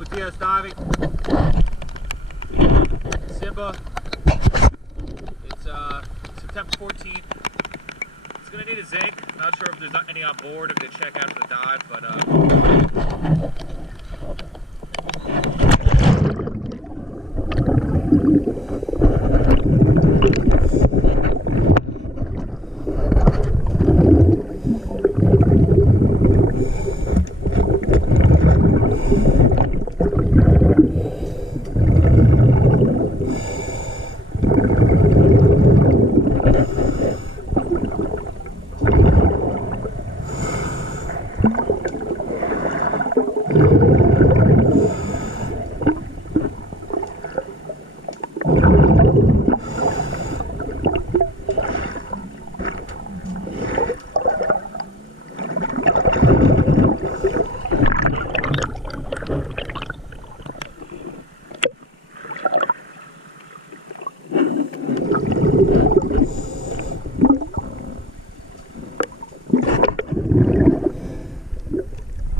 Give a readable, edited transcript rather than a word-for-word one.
with DS Diving. Cymba. It's September 14th. It's gonna need a zinc. Not sure if there's not any on board. I'm gonna check after the dive, but